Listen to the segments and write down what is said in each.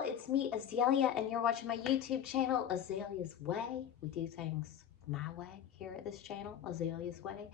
y'all, it's me, Azalea, and you're watching my YouTube channel, Azalea's Way. We do things my way here at this channel, Azalea's Way.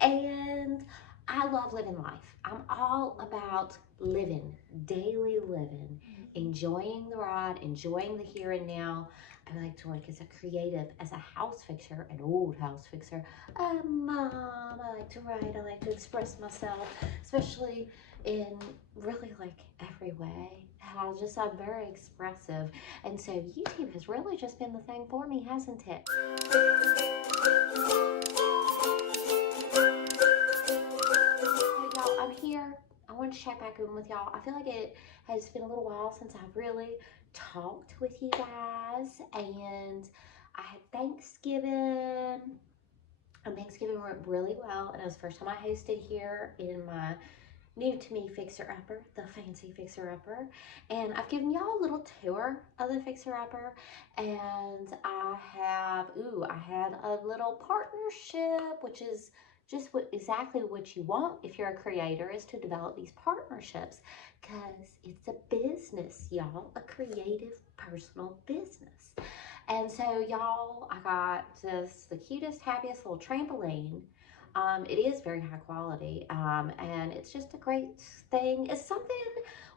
And I love living life. I'm all about living, daily living, enjoying the ride, enjoying the here and now. I like to work as a creative, as a house fixer, an old house fixer, a mom. I like to write, I like to express myself, especially in really like every way. I'm very expressive. And so YouTube has really just been the thing for me, hasn't it? Hey y'all, I'm here. I want to check back in with y'all. I feel like it has been a little while since I've really talked with you guys, and I had Thanksgiving, and Thanksgiving went really well, and it was the first time I hosted here in my new to me fixer-upper, the fancy fixer-upper, and I've given y'all a little tour of the fixer-upper, and I had a little partnership, which is just exactly what you want if you're a creator, is to develop these partnerships, because it's a business, y'all, a creative personal business. And so y'all, I got just the cutest, happiest little trampoline. It is very high quality, and it's just a great thing. It's something,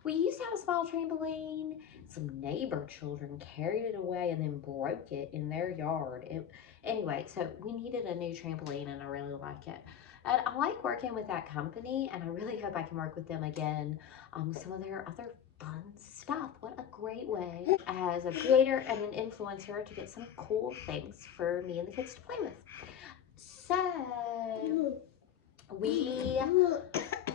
we used to have a small trampoline. Some neighbor children carried it away and then broke it in their yard. Anyway, so we needed a new trampoline, and I really like it. And I like working with that company, and I really hope I can work with them again on some of their other fun stuff. What a great way as a creator and an influencer to get some cool things for me and the kids to play with. So we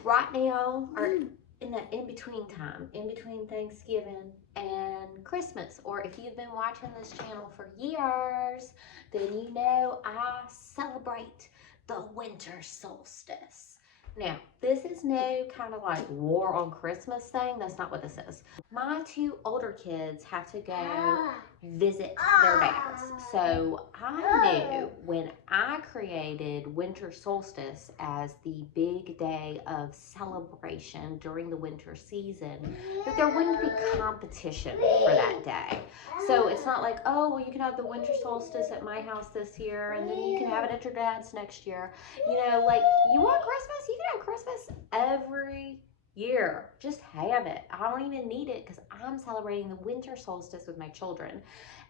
right now are in the in-between time, in between Thanksgiving and Christmas. Or if you've been watching this channel for years, then you know I celebrate the winter solstice. Now, this is no kind of like war on Christmas thing. That's not what this is. My two older kids have to go visit their dads. So I knew when I created winter solstice as the big day of celebration during the winter season, that there wouldn't be competition for that day. So it's not like, oh, well, you can have the winter solstice at my house this year, and then you can have it at your dad's next year. You know, like, you want Christmas? You can have Christmas every year. Just have it. I don't even need it because I'm celebrating the winter solstice with my children.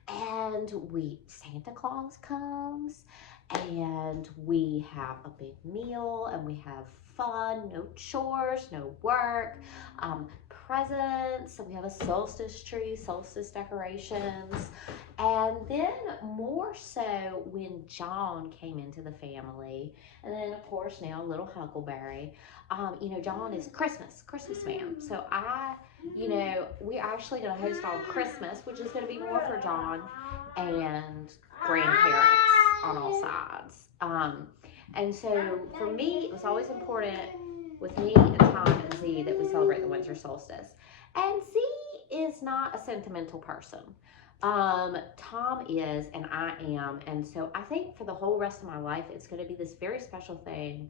And Santa Claus comes, and we have a big meal, and we have fun, no chores, no work, presents, and we have a solstice tree, solstice decorations. And then more so when John came into the family, and then of course now little Huckleberry. You know, John is Christmas man. So we're actually going to host on Christmas, which is going to be more for John and grandparents on all sides. And so for me, it was always important with me and Tom and Z that we celebrate the winter solstice. And Z is not a sentimental person. Tom is, and I am. And so I think for the whole rest of my life, it's going to be this very special thing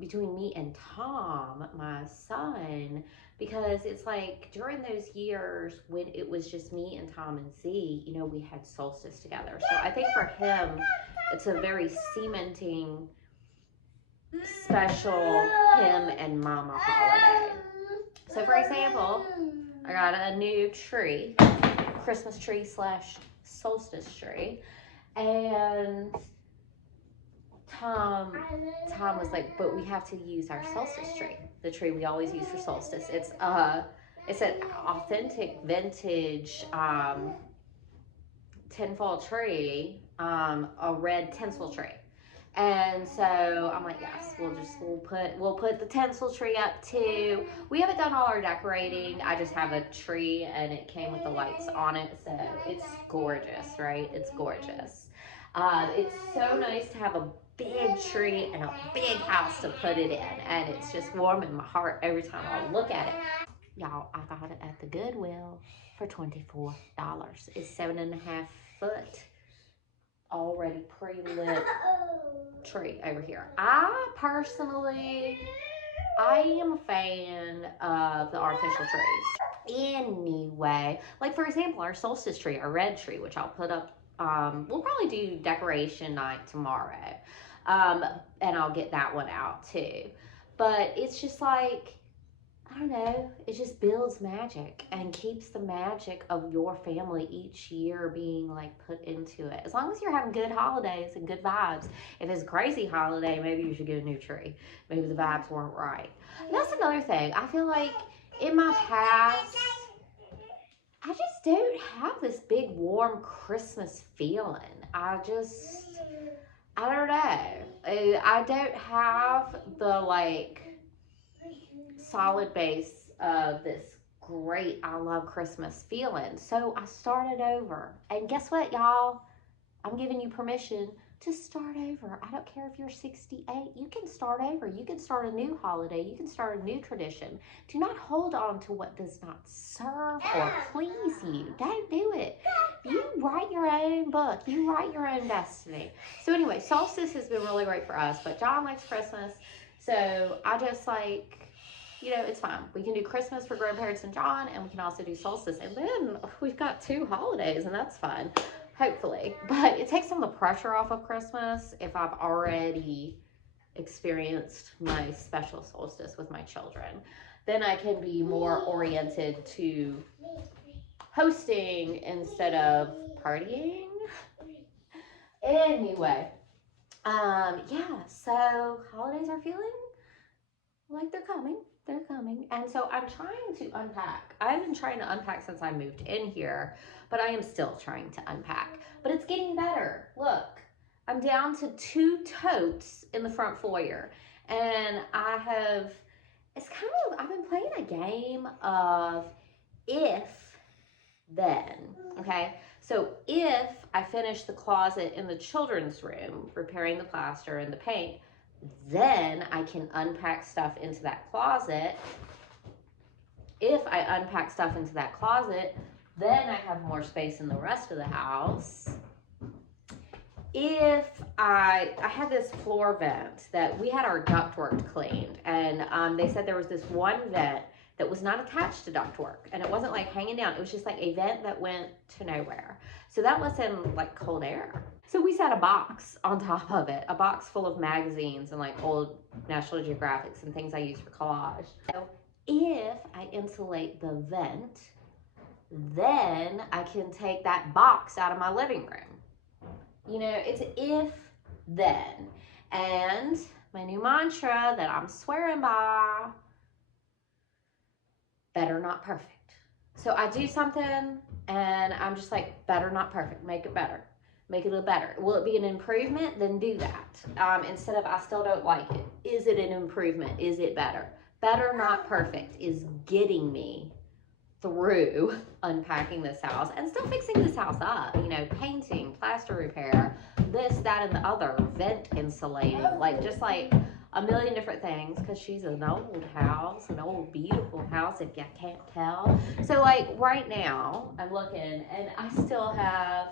between me and Tom, my son, because it's like during those years when it was just me and Tom and Z, you know, we had solstice together. So I think for him, it's a very cementing, special him and mama holiday. So for example, I got a new tree, Christmas tree / solstice tree, and Tom was like, but we have to use our solstice tree, the tree we always use for solstice. It's an authentic vintage tinfoil tree, a red tinsel tree. And so I'm like, yes, we'll put the tinsel tree up too. We haven't done all our decorating. I just have a tree, and it came with the lights on it, so it's gorgeous, right? It's gorgeous. It's so nice to have a big tree and a big house to put it in, and it's just warm in my heart every time I look at it. Y'all, I got it at the Goodwill for $24. It's 7.5 foot already pre-lit tree over here. I am a fan of the artificial trees. anyway, like for example, our solstice tree, our red tree, which I'll put up, we'll probably do decoration night tomorrow. And I'll get that one out too. But it's just like, I don't know, it just builds magic and keeps the magic of your family each year being like put into it. As long as you're having good holidays and good vibes. If it's a crazy holiday, maybe you should get a new tree. Maybe the vibes weren't right. And that's another thing. I feel like in my past, I just don't have this big warm Christmas feeling. I don't know. I don't have the like solid base of this great I love Christmas feeling. So I started over. And guess what, y'all? I'm giving you permission to start over. I don't care if you're 68. You can start over. You can start a new holiday. You can start a new tradition. Do not hold on to what does not serve or please you. Don't do it. You write your own book. You write your own destiny. So anyway, solstice has been really great for us, but John likes Christmas. So I just like, you know, it's fine. We can do Christmas for grandparents and John, and we can also do solstice. And then we've got 2 holidays, and that's fun, hopefully. But it takes some of the pressure off of Christmas if I've already experienced my special solstice with my children. Then I can be more oriented to hosting instead of partying. Anyway, yeah, so holidays are feeling like they're coming. They're coming. And so I'm trying to unpack. I've been trying to unpack since I moved in here, but I am still trying to unpack. But it's getting better. Look, I'm down to 2 totes in the front foyer. And I've been playing a game of if, then, okay? So if I finish the closet in the children's room, repairing the plaster and the paint, then I can unpack stuff into that closet. If I unpack stuff into that closet, then I have more space in the rest of the house. If I had this floor vent that we had our ductwork cleaned, and they said there was this one vent that was not attached to ductwork, and it wasn't like hanging down. It was just like a vent that went to nowhere. So that was in like cold air. So we set a box on top of it, a box full of magazines and like old National Geographics and things I use for collage. So if I insulate the vent, then I can take that box out of my living room. You know, it's if, then. And my new mantra that I'm swearing by, better not perfect. So I do something and I'm just like, better not perfect, make it better. Make it a little better. Will it be an improvement? Then do that. Instead of, I still don't like it. Is it an improvement? Is it better? Better, not perfect is getting me through unpacking this house and still fixing this house up. You know, painting, plaster repair, this, that, and the other, vent insulating, like just like a million different things, because she's an old house, an old beautiful house if you can't tell. So like right now I'm looking and I still have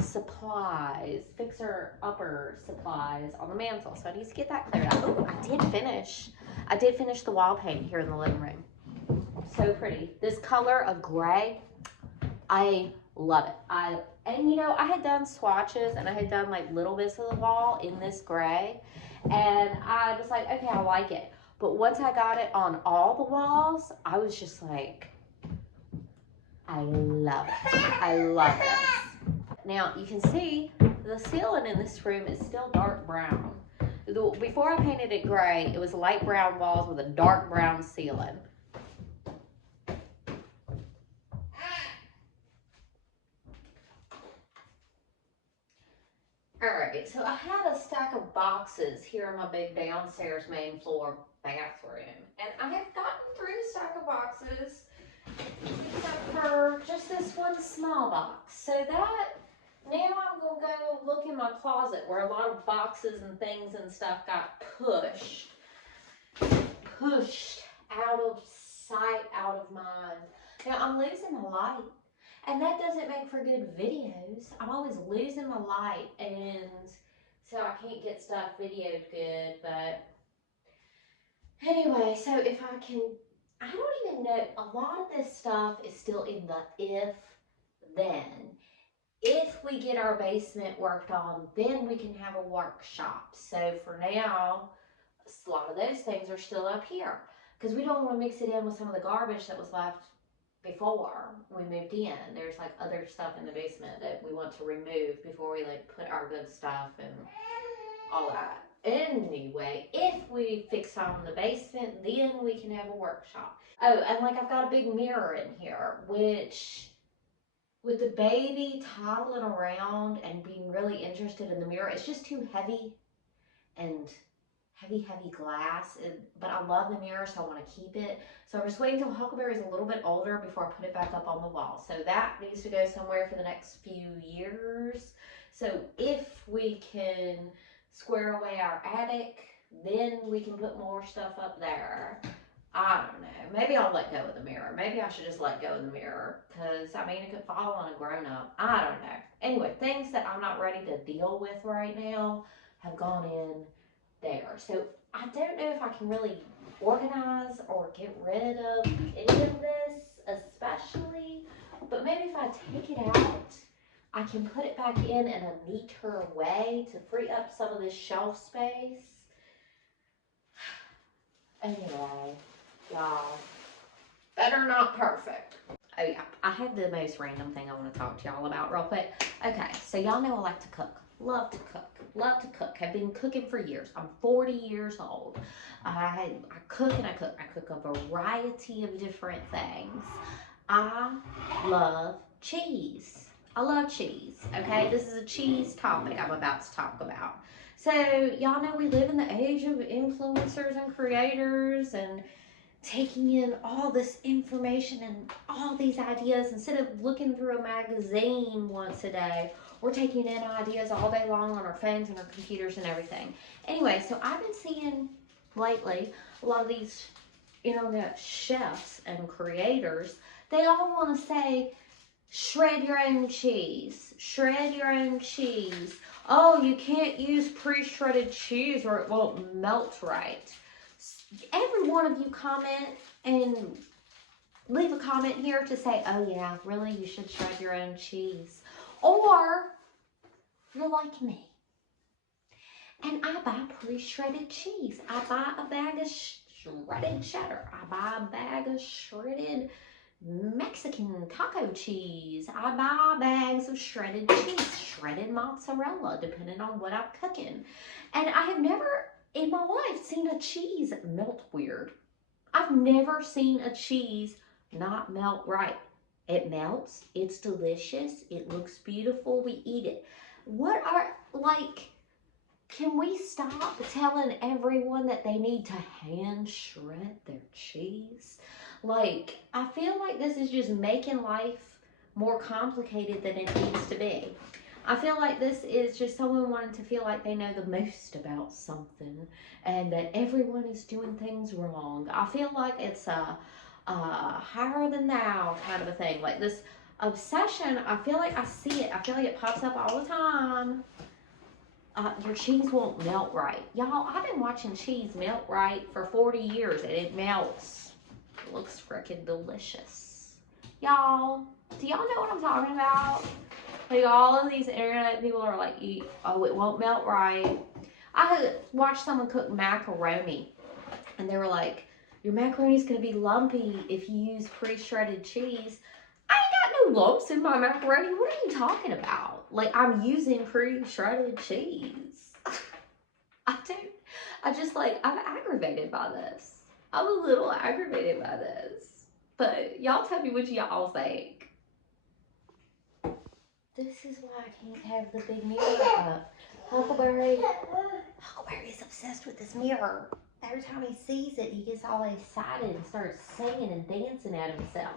supplies, fixer-upper supplies on the mantle. So I need to get that cleared out. Oh, I did finish the wall paint here in the living room. So pretty. This color of gray, I love it. And you know, I had done swatches and I had done like little bits of the wall in this gray. And I was like, okay, I like it. But once I got it on all the walls, I was just like, I love it. I love it. Now, you can see the ceiling in this room is still dark brown. Before I painted it gray, it was light brown walls with a dark brown ceiling. Alright, so I had a stack of boxes here in my big downstairs main floor bathroom. And I have gotten through the stack of boxes except for just this one small box. So that, now I'm going to go look in my closet where a lot of boxes and things and stuff got pushed out of sight, out of mind. Now I'm losing my light. And that doesn't make for good videos. I'm always losing my light, and so I can't get stuff videoed good. But anyway, so if I can, I don't even know, a lot of this stuff is still in the if, then. If we get our basement worked on, then we can have a workshop. So for now, a lot of those things are still up here because we don't want to mix it in with some of the garbage that was left before we moved in. There's like other stuff in the basement that we want to remove before we like put our good stuff and all that. Anyway, if we fix on the basement, then we can have a workshop. Oh, and like I've got a big mirror in here, which with the baby toddling around and being really interested in the mirror, it's just too heavy and heavy glass. But I love the mirror, so I want to keep it. So I'm just waiting until Huckleberry's a little bit older before I put it back up on the wall. So that needs to go somewhere for the next few years. So if we can square away our attic, then we can put more stuff up there. I don't know. Maybe I'll let go of the mirror. Maybe I should just let go of the mirror. Because, I mean, it could fall on a grown-up. I don't know. Anyway, things that I'm not ready to deal with right now have gone in there. So, I don't know if I can really organize or get rid of any of this, especially. But maybe if I take it out, I can put it back in a neater way to free up some of this shelf space. Anyway. Y'all, better not perfect. Oh yeah, I have the most random thing I want to talk to y'all about real quick. Okay, so y'all know I like to cook. Love to cook. Love to cook. I've been cooking for years. I'm 40 years old. I cook and I cook. I cook a variety of different things. I love cheese. I love cheese, okay? This is a cheese topic I'm about to talk about. So y'all know we live in the age of influencers and creators and taking in all this information and all these ideas instead of looking through a magazine once a day. We're taking in ideas all day long on our phones and our computers and everything. Anyway, so I've been seeing lately a lot of these internet chefs and creators. They all want to say, shred your own cheese. Shred your own cheese. Oh, you can't use pre-shredded cheese or it won't melt right. Every one of you comment and leave a comment here to say, oh yeah, really, you should shred your own cheese. Or you're like me and I buy pre-shredded cheese. I buy a bag of shredded cheddar. I buy a bag of shredded Mexican taco cheese. I buy bags of shredded cheese, shredded mozzarella, depending on what I'm cooking. And I have never in my life seen a cheese melt weird. I've never seen a cheese not melt right. It melts, it's delicious, it looks beautiful, we eat it. Can we stop telling everyone that they need to hand shred their cheese? Like, I feel like this is just making life more complicated than it needs to be. I feel like this is just someone wanting to feel like they know the most about something and that everyone is doing things wrong. I feel like it's a higher than thou kind of a thing. Like this obsession, I feel like I see it. I feel like it pops up all the time. Your cheese won't melt right. Y'all, I've been watching cheese melt right for 40 years and it melts. It looks freaking delicious. Y'all, do y'all know what I'm talking about? Like all of these internet people are like, oh, it won't melt right. I watched someone cook macaroni and they were like, your macaroni's gonna be lumpy if you use pre-shredded cheese. I ain't got no lumps in my macaroni. What are you talking about? Like, I'm using pre-shredded cheese. I'm aggravated by this. I'm a little aggravated by this. But y'all tell me what y'all think. This is why I can't have the big mirror up. Huckleberry is obsessed with this mirror. Every time he sees it, he gets all excited and starts singing and dancing at himself.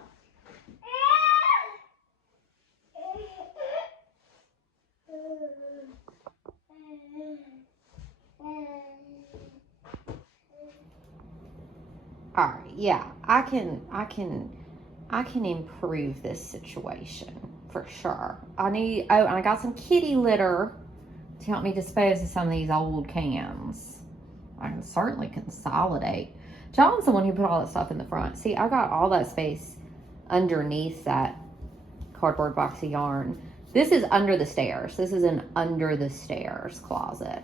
All right, yeah, I can improve this situation for sure. And I got some kitty litter to help me dispose of some of these old cans. I can certainly consolidate John's the one who put all that stuff in the front. See, I got all that space underneath that cardboard box of yarn. This is under the stairs. This is an under the stairs closet.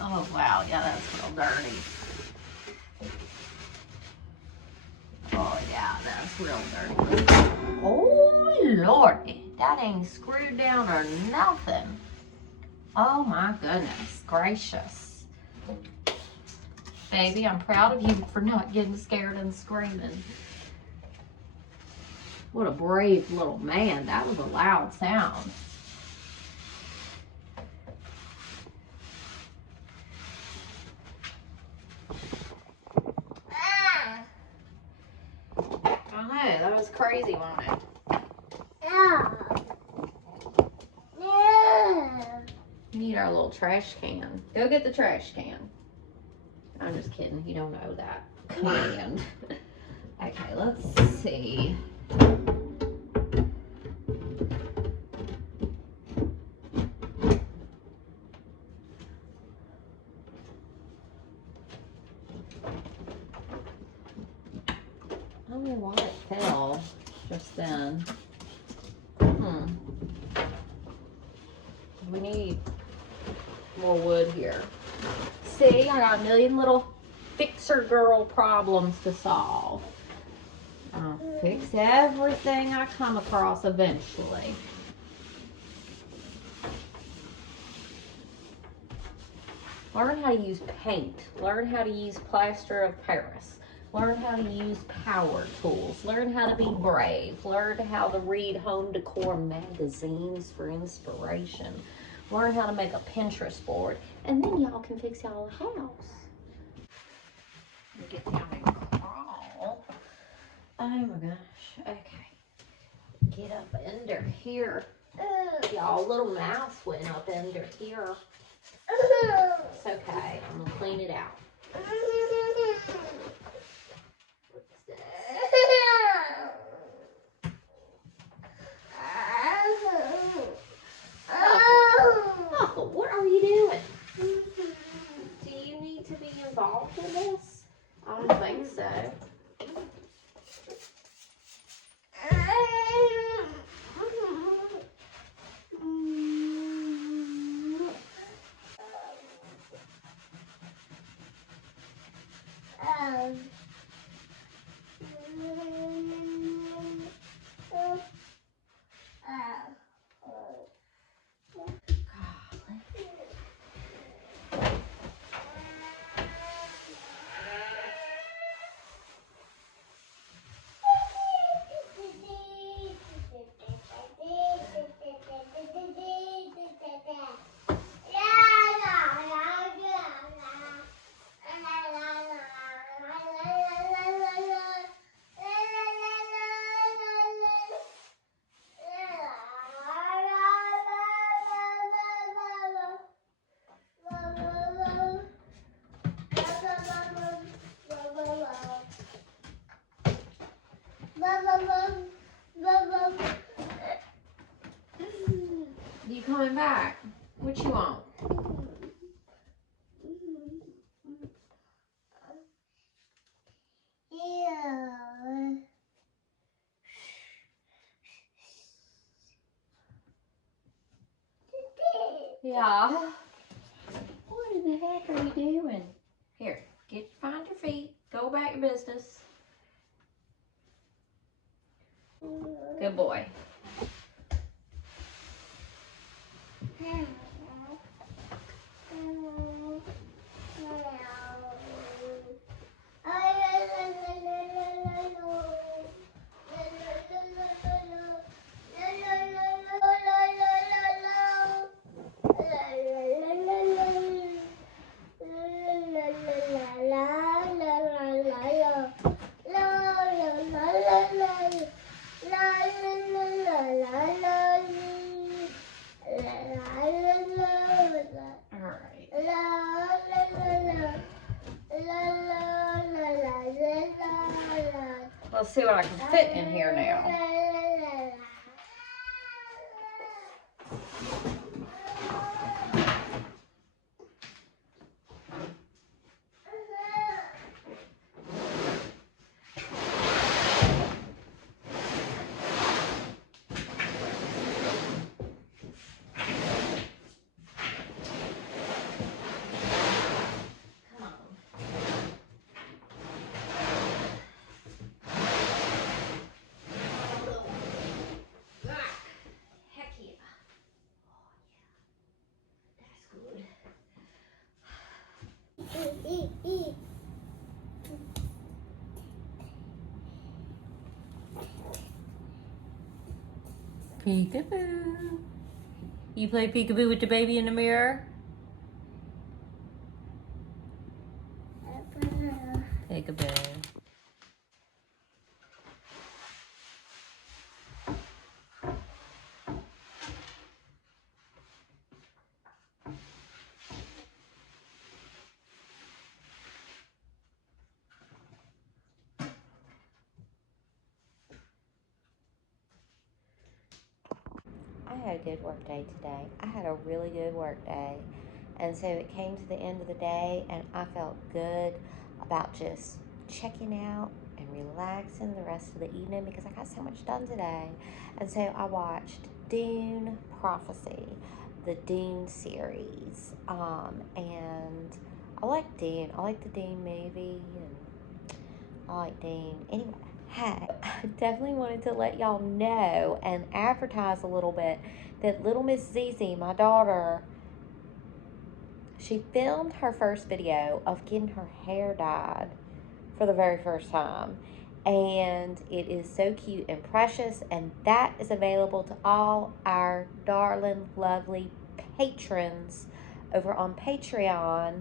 Oh, wow. Yeah, that's real dirty. Oh, yeah, that's real dirty. Oh, Lordy. That ain't screwed down or nothing. Oh, my goodness gracious. Baby, I'm proud of you for not getting scared and screaming. What a brave little man. That was a loud sound. I know, that was crazy, wasn't it? We need our little trash can. Go get the trash can. I'm just kidding. You don't know that command. Okay, let's see. I don't know why it fell just then. We need more wood here. See, I got a million little fixer girl problems to solve. I'll fix everything I come across eventually. Learn how to use paint. Learn how to use plaster of Paris. Learn how to use power tools. Learn how to be brave. Learn how to read home decor magazines for inspiration. Learn how to make a Pinterest board. And then y'all can fix y'all a house. Get down and crawl. Oh my gosh. Okay. Get up under here. Y'all, little mouse went up under here. It's okay. I'm going to clean it out. Oh, what are you doing? Do you need to be involved in this? I don't think so. You coming back? What you want? Yeah. What in the heck are you doing? Here, find your feet. Go about your business. Good boy. Let's see what I can fit in here now. Peekaboo. You play peekaboo with the baby in the mirror? Peekaboo. I had a good work day today. I had a really good work day. And so it came to the end of the day and I felt good about just checking out and relaxing the rest of the evening because I got so much done today. And so I watched Dune Prophecy, the Dune series. And I like Dune. I like the Dune movie and I like Dune. Anyway. Hey, I definitely wanted to let y'all know and advertise a little bit that little Miss Zizi, my daughter, she filmed her first video of getting her hair dyed for the very first time. And it is so cute and precious, and that is available to all our darling, lovely patrons over on Patreon.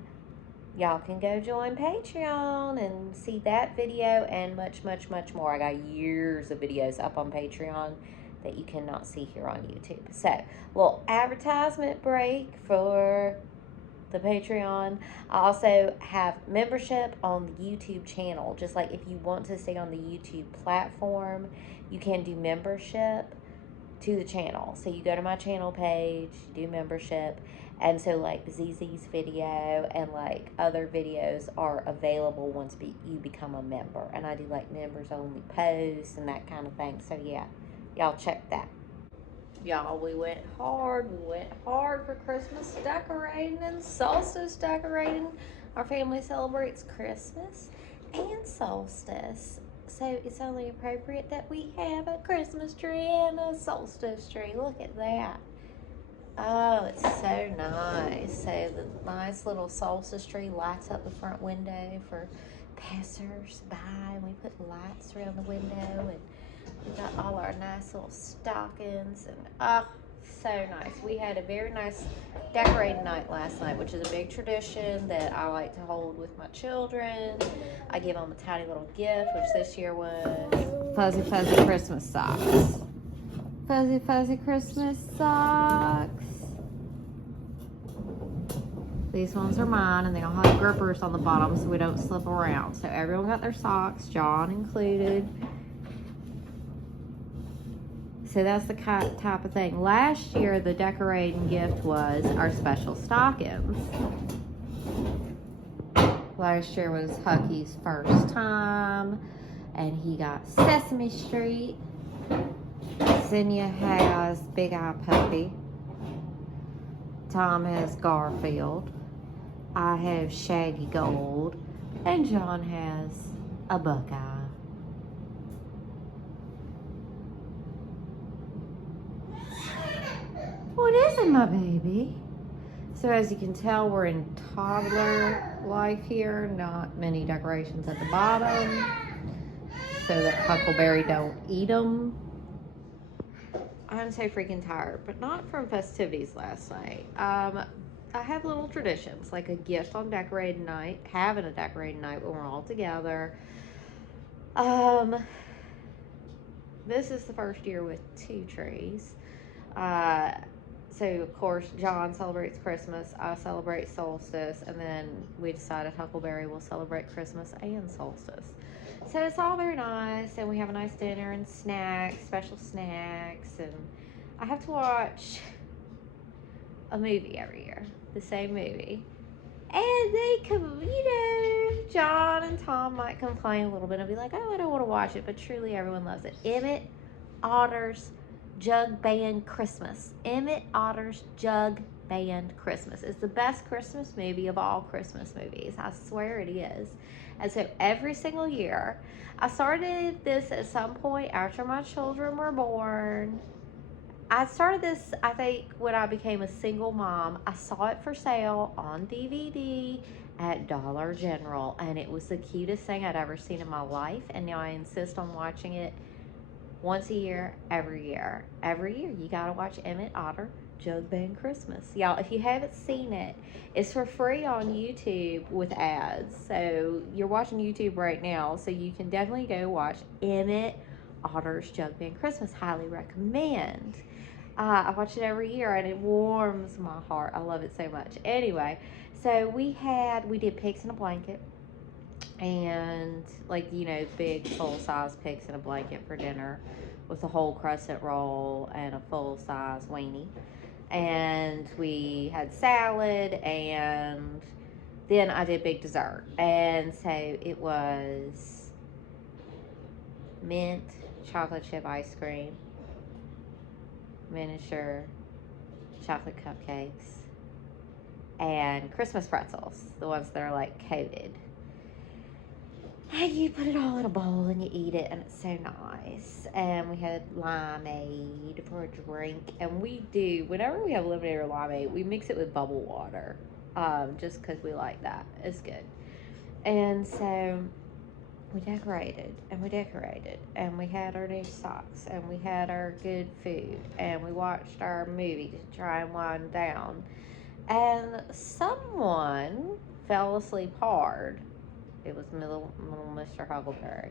Y'all can go join Patreon and see that video and much, much, much more. I got years of videos up on Patreon that you cannot see here on YouTube. So, little advertisement break for the Patreon. I also have membership on the YouTube channel. Just like if you want to stay on the YouTube platform, you can do membership to the channel. So you go to my channel page, do membership, and so like ZZ's video and like other videos are available once you become a member. And I do like members only posts and that kind of thing. So yeah, y'all check that. Y'all, we went hard. We went hard for Christmas decorating and solstice decorating. Our family celebrates Christmas and solstice. So it's only appropriate that we have a Christmas tree and a solstice tree. Look at that. Oh, it's so nice. So the nice little solstice tree lights up the front window for passers-by. And we put lights around the window. And we got all our nice little stockings. And oh, so nice. We had a very nice decorating night last night, which is a big tradition that I like to hold with my children. I give them a tiny little gift, which this year was fuzzy, fuzzy Christmas socks. Fuzzy, fuzzy Christmas socks. These ones are mine, and they all have grippers on the bottom so we don't slip around. So everyone got their socks, John included. So that's the type of thing. Last year, the decorating gift was our special stockings. Last year was Hucky's first time, and he got Sesame Street. Xenia has Big Eye Puppy. Tom has Garfield. I have Shaggy Gold. And John has a Buckeye. What is it, my baby? So as you can tell, we're in toddler life here. Not many decorations at the bottom so that Huckleberry don't eat them. I'm so freaking tired, but not from festivities last night. I have little traditions, like a gift on decorating night, having a decorating night when we're all together. This is the first year with 2 trees. So of course, John celebrates Christmas, I celebrate solstice, and then we decided Huckleberry will celebrate Christmas and solstice. So it's all very nice, and we have a nice dinner and snacks, special snacks, and I have to watch a movie every year, the same movie. And they come, John and Tom might complain a little bit and be like, oh, I don't want to watch it, but truly everyone loves it. Emmett Otter's Jug Band Christmas. Emmett Otter's Jug Band Christmas. It's the best Christmas movie of all Christmas movies. I swear it is. And so every single year, I started this at some point after my children were born. I started this, I think, when I became a single mom. I saw it for sale on DVD at Dollar General, and it was the cutest thing I'd ever seen in my life, and now I insist on watching it once a year, every year. Every year, you gotta watch Emmett Otter Jug Band Christmas. Y'all, if you haven't seen it, it's for free on YouTube with ads. So you're watching YouTube right now, so you can definitely go watch Emmett Otter's Jug Band Christmas. Highly recommend. I watch it every year, and it warms my heart. I love it so much. Anyway, so we did pigs in a blanket, and big full-size pigs in a blanket for dinner with a whole crescent roll and a full-size weenie. And we had salad, and then I did big dessert. And so it was mint chocolate chip ice cream, miniature chocolate cupcakes, and Christmas pretzels, the ones that are like coated. And you put it all in a bowl and you eat it, and it's so nice. And we had limeade for a drink, and we do, whenever we have lemonade or limeade, we mix it with bubble water, just because we like that. It's good. And so we decorated, and we decorated, and we had our new socks, and we had our good food, and we watched our movie to try and wind down. And someone fell asleep hard. It was little Mr. Huckleberry.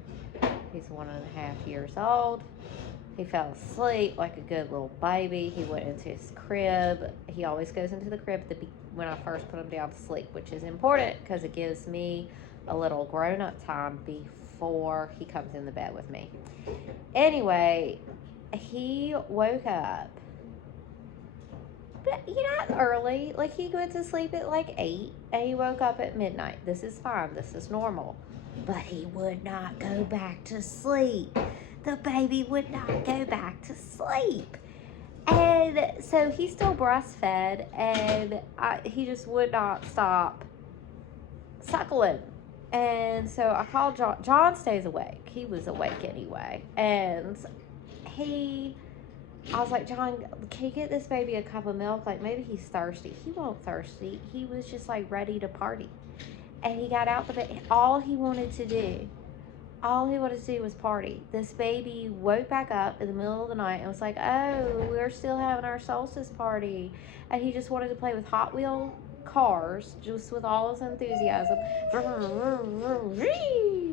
He's 1.5 years old. He fell asleep like a good little baby. He went into his crib. He always goes into the crib when I first put him down to sleep, which is important because it gives me a little grown-up time before he comes in the bed with me. Anyway, he woke up, but not early. Like, he went to sleep at like 8, and he woke up at midnight. This is fine. This is normal. But he would not go back to sleep. The baby would not go back to sleep. And so he's still breastfed, and he just would not stop suckling. And so I called John. John stays awake. He was awake anyway. And I was like, John, can you get this baby a cup of milk? Like, maybe he's thirsty. He wasn't thirsty. He was just like ready to party. And he got out the bed. All he wanted to do was party. This baby woke back up in the middle of the night and was like, oh, we're still having our solstice party. And he just wanted to play with Hot Wheel cars, just with all his enthusiasm.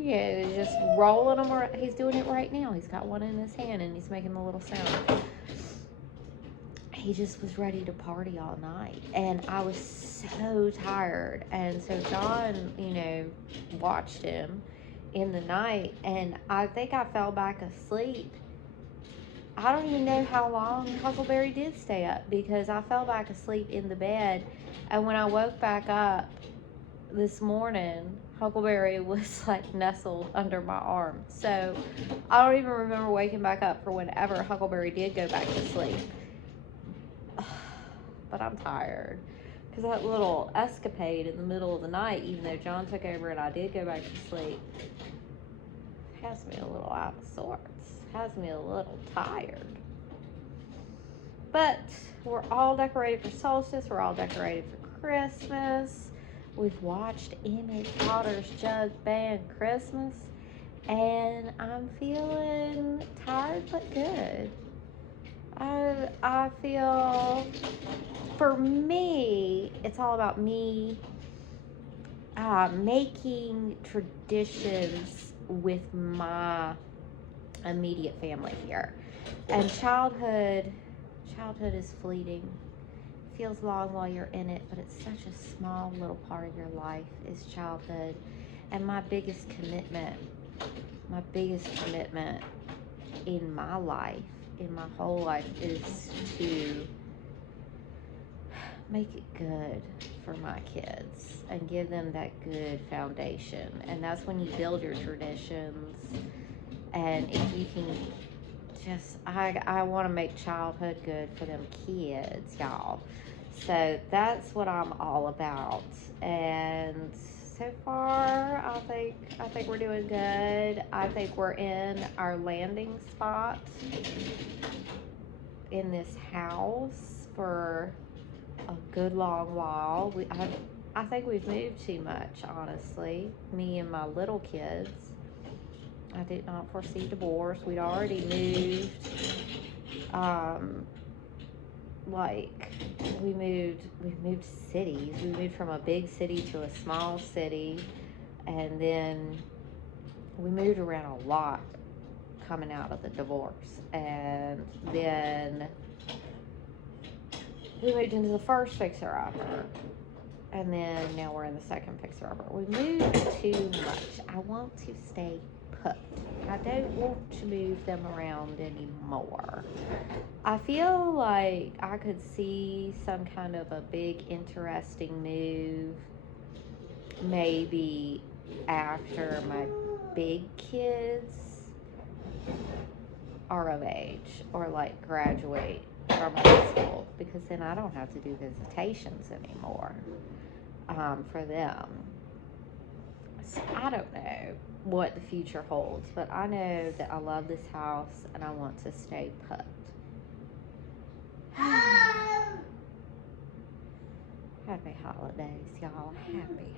And just rolling them around. He's doing it right now. He's got one in his hand, and he's making the little sound. He just was ready to party all night, and I was so tired. And so John, watched him in the night, and I think I fell back asleep. I don't even know how long Huckleberry did stay up, because I fell back asleep in the bed, and when I woke back up this morning, Huckleberry was like nestled under my arm. So I don't even remember waking back up for whenever Huckleberry did go back to sleep. But I'm tired, because that little escapade in the middle of the night, even though John took over and I did go back to sleep, has me a little out of sorts, has me a little tired. But we're all decorated for solstice, we're all decorated for Christmas. We've watched Emmett Otter's Jug Band Christmas, and I'm feeling tired but good. I feel, for me, it's all about me making traditions with my immediate family here. And childhood is fleeting. It feels long while you're in it, but it's such a small little part of your life is childhood. And my biggest commitment my biggest commitment in my life, in my whole life, is to make it good for my kids and give them that good foundation. And that's when you build your traditions. And if you can just, I want to make childhood good for them kids, y'all. So that's what I'm all about. And so far, I think we're doing good. I think we're in our landing spot in this house for a good long while. I think we've moved too much, honestly. Me and my little kids. I did not foresee divorce. We'd already moved. We moved cities. We moved from a big city to a small city, and then we moved around a lot coming out of the divorce. And then we moved into the first fixer-upper, and then now we're in the second fixer-upper. We moved too much. I want to stay put. I don't want to move them around anymore. I feel like I could see some kind of a big, interesting move maybe after my big kids are of age or like graduate from high school, because then I don't have to do visitations anymore for them. So I don't know what the future holds, but I know that I love this house and I want to stay put. Happy holidays, y'all. Happy holidays.